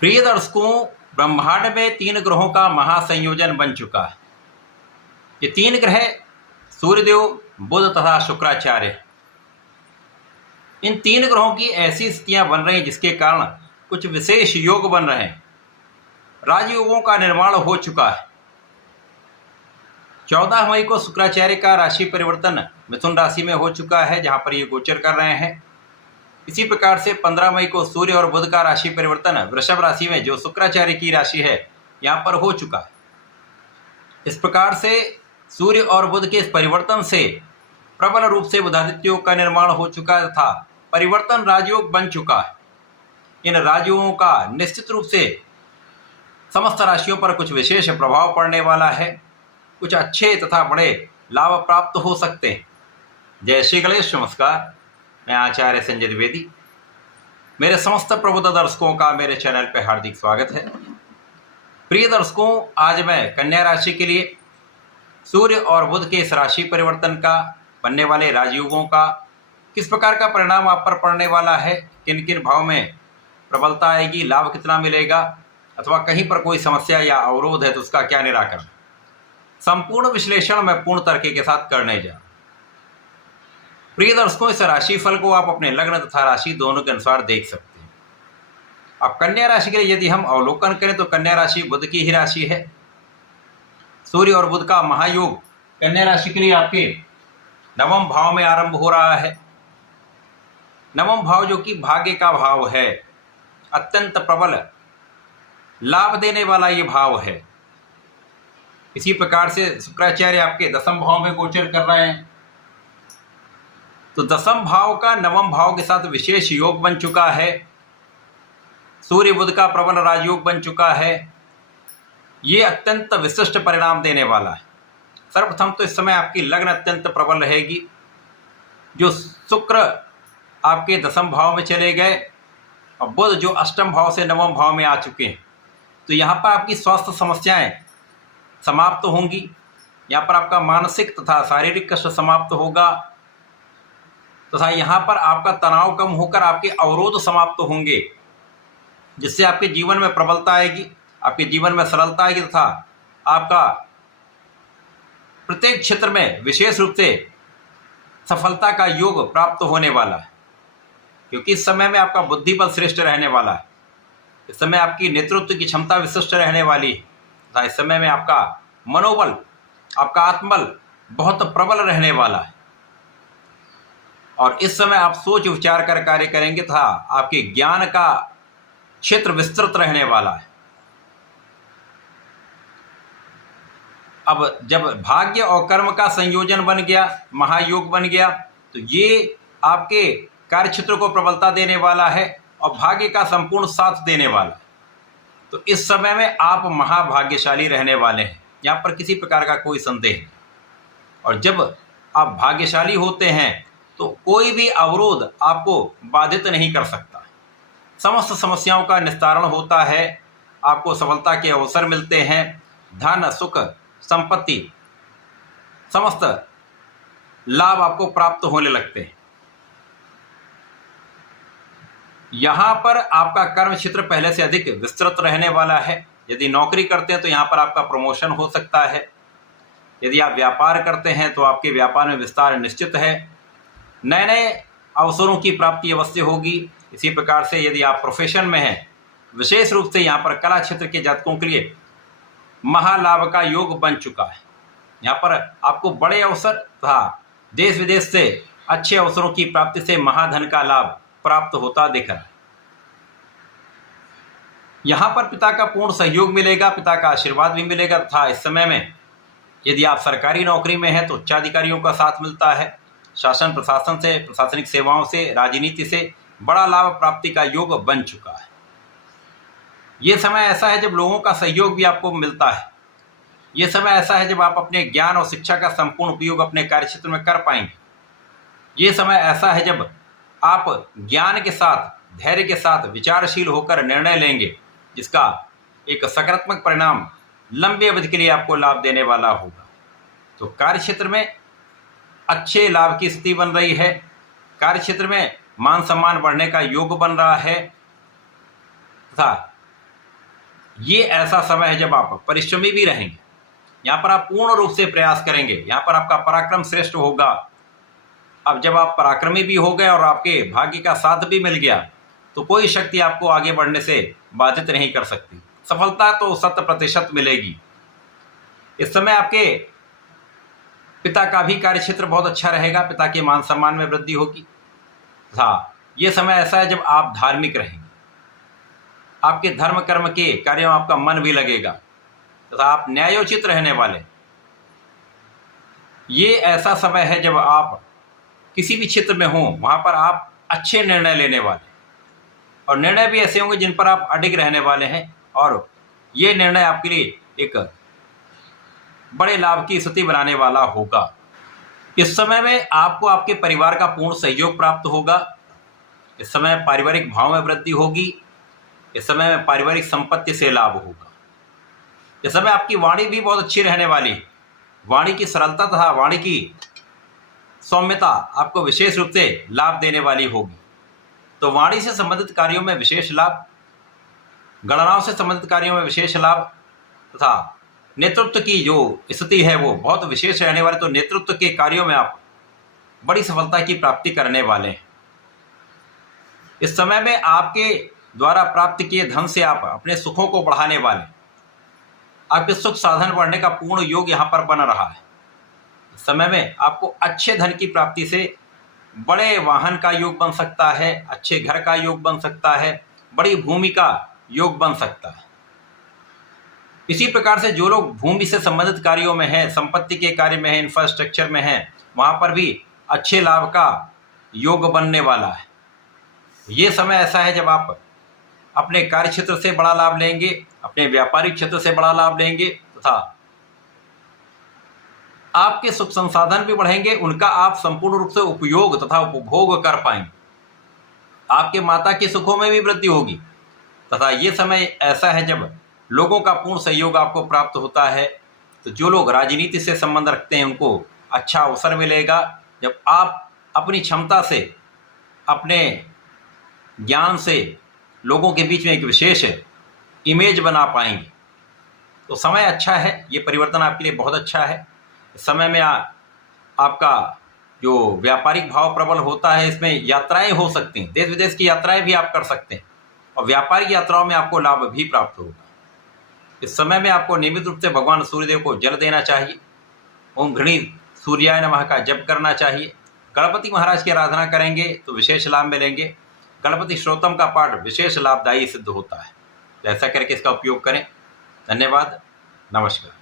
प्रिय दर्शकों, ब्रह्मांड में 3 ग्रहों का महासंयोजन बन चुका है। ये 3 ग्रह सूर्यदेव, बुध तथा शुक्राचार्य। इन 3 ग्रहों की ऐसी स्थितियां बन रही जिसके कारण कुछ विशेष योग बन रहे हैं। राजयोगों का निर्माण हो चुका है। 14 मई को शुक्राचार्य का राशि परिवर्तन मिथुन राशि में हो चुका है, जहां पर ये गोचर कर रहे हैं। इसी प्रकार से 15 मई को सूर्य और बुध का राशि परिवर्तन वृषभ राशि में, जो शुक्राचार्य की राशि है, यहाँ पर हो चुका है। इस प्रकार से सूर्य और बुध के इस परिवर्तन से प्रबल रूप से बुधादित्य योग का निर्माण हो चुका है तथा परिवर्तन राजयोग बन चुका है। इन राजयोगों का निश्चित रूप से समस्त राशियों पर कुछ विशेष प्रभाव पड़ने वाला है। कुछ अच्छे तथा बड़े लाभ प्राप्त हो सकते हैं। जय श्री गणेश। नमस्कार, मैं आचार्य संजय द्विवेदी। मेरे समस्त प्रबुद्ध दर्शकों का मेरे चैनल पर हार्दिक स्वागत है। प्रिय दर्शकों, आज मैं कन्या राशि के लिए सूर्य और बुध के इस राशि परिवर्तन का, बनने वाले राजयोगों का किस प्रकार का परिणाम आप पर पड़ने वाला है, किन किन भाव में प्रबलता आएगी, लाभ कितना मिलेगा, अथवा कहीं पर कोई समस्या या अवरोध है तो उसका क्या निराकरण, संपूर्ण विश्लेषण मैं पूर्ण तरीके के साथ करने जा रहा हूं। प्रिय दर्शकों, इस राशि फल को आप अपने लग्न तथा राशि दोनों के अनुसार देख सकते हैं। अब कन्या राशि के लिए यदि हम अवलोकन करें तो कन्या राशि बुध की ही राशि है। सूर्य और बुध का महायोग कन्या राशि के लिए आपके 9वें भाव में आरंभ हो रहा है। 9वां भाव जो कि भाग्य का भाव है, अत्यंत प्रबल लाभ देने वाला ये भाव है। इसी प्रकार से शुक्राचार्य आपके 10वें भाव में गोचर कर रहे हैं, तो 10वें भाव का 9वें भाव के साथ विशेष योग बन चुका है। सूर्य बुध का प्रबल राजयोग बन चुका है। ये अत्यंत विशिष्ट परिणाम देने वाला है। सर्वप्रथम तो इस समय आपकी लग्न अत्यंत प्रबल रहेगी। जो शुक्र आपके 10वें भाव में चले गए और बुध जो 8वें भाव से 9वें भाव में आ चुके हैं, तो यहाँ पर आपकी स्वास्थ्य समस्याएं समाप्त होंगी। यहाँ पर आपका मानसिक तथा शारीरिक कष्ट समाप्त होगा तथा यहाँ पर आपका तनाव कम होकर आपके अवरोध समाप्त होंगे, जिससे आपके जीवन में प्रबलता आएगी, आपके जीवन में सरलता आएगी तथा आपका प्रत्येक क्षेत्र में विशेष रूप से सफलता का योग प्राप्त होने वाला है। क्योंकि इस समय में आपका बुद्धि बल श्रेष्ठ रहने वाला है। इस समय आपकी नेतृत्व की क्षमता विशिष्ट रहने वाली है तथा इस समय में आपका मनोबल, आपका आत्मबल बहुत प्रबल रहने वाला है। और इस समय आप सोच विचार कर कार्य करेंगे तथा आपके ज्ञान का क्षेत्र विस्तृत रहने वाला है। अब जब भाग्य और कर्म का संयोजन बन गया, महायोग बन गया, तो ये आपके कार्य क्षेत्र को प्रबलता देने वाला है और भाग्य का संपूर्ण साथ देने वाला है। तो इस समय में आप महाभाग्यशाली रहने वाले हैं, यहाँ पर किसी प्रकार का कोई संदेह नहीं। और जब आप भाग्यशाली होते हैं तो कोई भी अवरोध आपको बाधित नहीं कर सकता। समस्त समस्याओं का निस्तारण होता है, आपको सफलता के अवसर मिलते हैं, धन, सुख, संपत्ति, समस्त लाभ आपको प्राप्त होने लगते हैं। यहाँ पर आपका कर्म क्षेत्र पहले से अधिक विस्तृत रहने वाला है। यदि नौकरी करते हैं तो यहाँ पर आपका प्रमोशन हो सकता है। यदि आप व्यापार करते हैं तो आपके व्यापार में विस्तार निश्चित है। नए नए अवसरों की प्राप्ति अवश्य होगी। इसी प्रकार से यदि आप प्रोफेशन में हैं, विशेष रूप से यहाँ पर कला क्षेत्र के जातकों के लिए महालाभ का योग बन चुका है। यहाँ पर आपको बड़े अवसर तथा देश विदेश से अच्छे अवसरों की प्राप्ति से महाधन का लाभ प्राप्त होता दिख रहा है। यहाँ पर पिता का पूर्ण सहयोग मिलेगा, पिता का आशीर्वाद भी मिलेगा तथा इस समय में यदि आप सरकारी नौकरी में हैं तो उच्चाधिकारियों का साथ मिलता है। शासन प्रशासन से, प्रशासनिक सेवाओं से, राजनीति से बड़ा लाभ प्राप्ति का योग बन चुका है। ये समय ऐसा है जब लोगों का सहयोग भी आपको मिलता है। ये समय ऐसा है जब आप अपने ज्ञान और शिक्षा का संपूर्ण उपयोग अपने कार्यक्षेत्र में कर पाएंगे। ये समय ऐसा है जब आप ज्ञान के साथ, धैर्य के साथ विचारशील होकर निर्णय लेंगे, जिसका एक सकारात्मक परिणाम लंबी अवधि के लिए आपको लाभ देने वाला होगा। तो कार्यक्षेत्र में अच्छे लाभ की स्थिति बन रही है। कार्यक्षेत्र में मान सम्मान बढ़ने का योग बन रहा है तथा ये ऐसा समय है जब आप परिश्रमी भी रहेंगे, यहाँ पर आप पूर्ण रूप से प्रयास करेंगे, यहाँ पर आपका पराक्रम श्रेष्ठ होगा। अब जब आप पराक्रमी भी हो गए और आपके भाग्य का साथ भी मिल गया, तो कोई शक्ति आपको आगे बढ़ने से बाधित नहीं कर सकती। सफलता तो 100% मिलेगी। इस समय आपके पिता का भी कार्यक्षेत्र बहुत अच्छा रहेगा, पिता के मान सम्मान में वृद्धि होगी। हाँ, ये समय ऐसा है जब आप धार्मिक रहेंगे, आपके धर्म कर्म के कार्यों में आपका मन भी लगेगा तथा आप न्यायोचित रहने वाले। ये ऐसा समय है जब आप किसी भी क्षेत्र में हों वहाँ पर आप अच्छे निर्णय लेने वाले, और निर्णय भी ऐसे होंगे जिन पर आप अडिग रहने वाले हैं, और ये निर्णय आपके लिए एक बड़े लाभ की स्थिति बनाने वाला होगा। इस समय में आपको आपके परिवार का पूर्ण सहयोग प्राप्त होगा। इस समय पारिवारिक भाव में वृद्धि होगी। इस समय में पारिवारिक संपत्ति से लाभ होगा। इस समय आपकी वाणी भी बहुत अच्छी रहने वाली है। वाणी की सरलता तथा वाणी की सौम्यता आपको विशेष रूप से लाभ देने वाली होगी। तो वाणी से संबंधित कार्यों में विशेष लाभ, गणनाओं से संबंधित कार्यों में विशेष लाभ तथा नेतृत्व की जो स्थिति है वो बहुत विशेष रहने वाले। तो नेतृत्व के कार्यों में आप बड़ी सफलता की प्राप्ति करने वाले हैं। इस समय में आपके द्वारा प्राप्त किए धन से आप अपने सुखों को बढ़ाने वाले, आपके सुख साधन बढ़ने का पूर्ण योग यहाँ पर बन रहा है। इस समय में आपको अच्छे धन की प्राप्ति से बड़े वाहन का योग बन सकता है, अच्छे घर का योग बन सकता है, बड़ी भूमि का योग बन सकता है। इसी प्रकार से जो लोग भूमि से संबंधित कार्यों में हैं, संपत्ति के कार्य में हैं, इंफ्रास्ट्रक्चर में हैं, वहाँ पर भी अच्छे लाभ का योग बनने वाला है। ये समय ऐसा है जब आप अपने कार्य क्षेत्र से बड़ा लाभ लेंगे, अपने व्यापारिक क्षेत्र से बड़ा लाभ लेंगे तथा आपके सुख संसाधन भी बढ़ेंगे, उनका आप संपूर्ण रूप से उपयोग तथा उपभोग कर पाएंगे। आपके माता के सुखों में भी वृद्धि होगी तथा ये समय ऐसा है जब लोगों का पूर्ण सहयोग आपको प्राप्त होता है। तो जो लोग राजनीति से संबंध रखते हैं उनको अच्छा अवसर मिलेगा, जब आप अपनी क्षमता से, अपने ज्ञान से लोगों के बीच में एक विशेष इमेज बना पाएंगे। तो समय अच्छा है, ये परिवर्तन आपके लिए बहुत अच्छा है। इस समय में आपका जो व्यापारिक भाव प्रबल होता है, इसमें यात्राएं हो सकती हैं, देश विदेश की यात्राएं भी आप कर सकते हैं और व्यापारिक यात्राओं में आपको लाभ भी प्राप्त होगा। इस समय में आपको नियमित रूप से भगवान सूर्यदेव को जल देना चाहिए। ओम घृणी सूर्याय नमः का जप करना चाहिए। गणपति महाराज की आराधना करेंगे तो विशेष लाभ मिलेंगे। गणपति श्रोतम का पाठ विशेष लाभदायी सिद्ध होता है। ऐसा करके इसका उपयोग करें। धन्यवाद। नमस्कार।